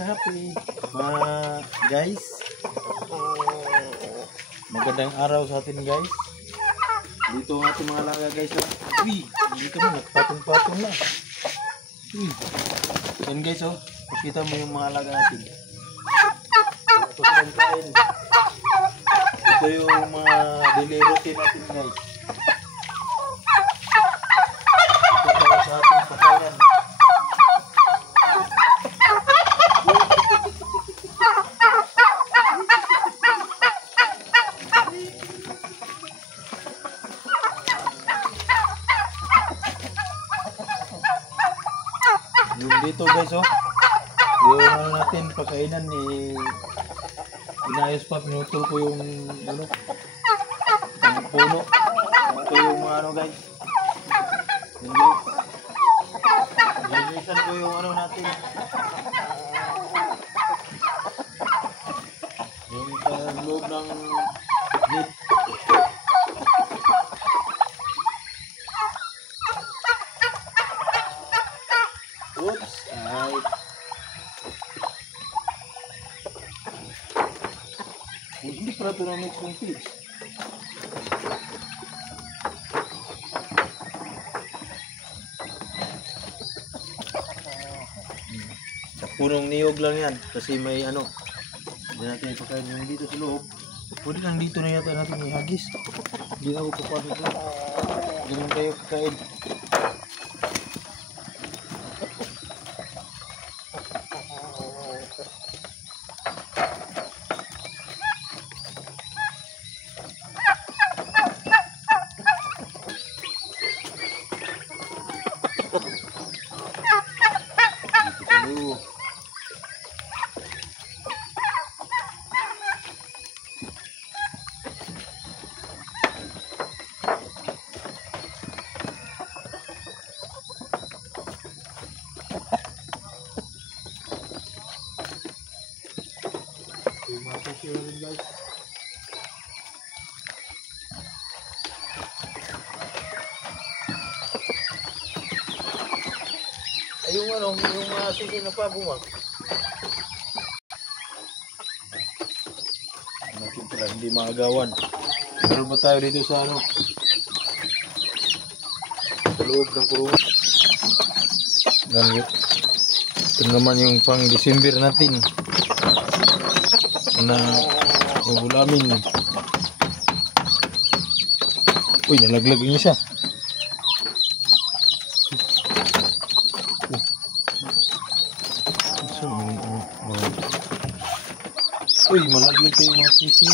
happy guys. Magandang araw sa atin guys. Dito ang ating mga alaga guys. Uy, dito na, nagpatong-patong na. Uy, yan guys oh. Pakita mo yung mga alaga natin. Ito silang kain. Ito yung mga daily routine natin guys. Ito tayo sa ating pakayan. Yung dito guys oh, yung ano natin pagkainan ni inayos pa, pinutol ko yung ano, yung puno. Ito yung mga ano guys, yung guys, nilinisan ko yung ano natin, yung sa loob ng net. Oops, ay. Hindi pala ito na mix ng pigs. Sa punong niyog lang yan. Kasi may ano, hindi natin ipakain yung dito sa loob. Pwede lang dito na yata natin ihagis. Hindi na ako papasok lang. Ganun kayo kakain. Guys. Ay, yung ano, yung sisi na pa bumag. Natin pala, hindi maagawan. Meron ba tayo dito sa ano? Sa loob ng kurungan. Ito naman yung pang December natin. Na ulamin. Uy, nalaglag yung isa. Uy, malaglag kayo mga sisi.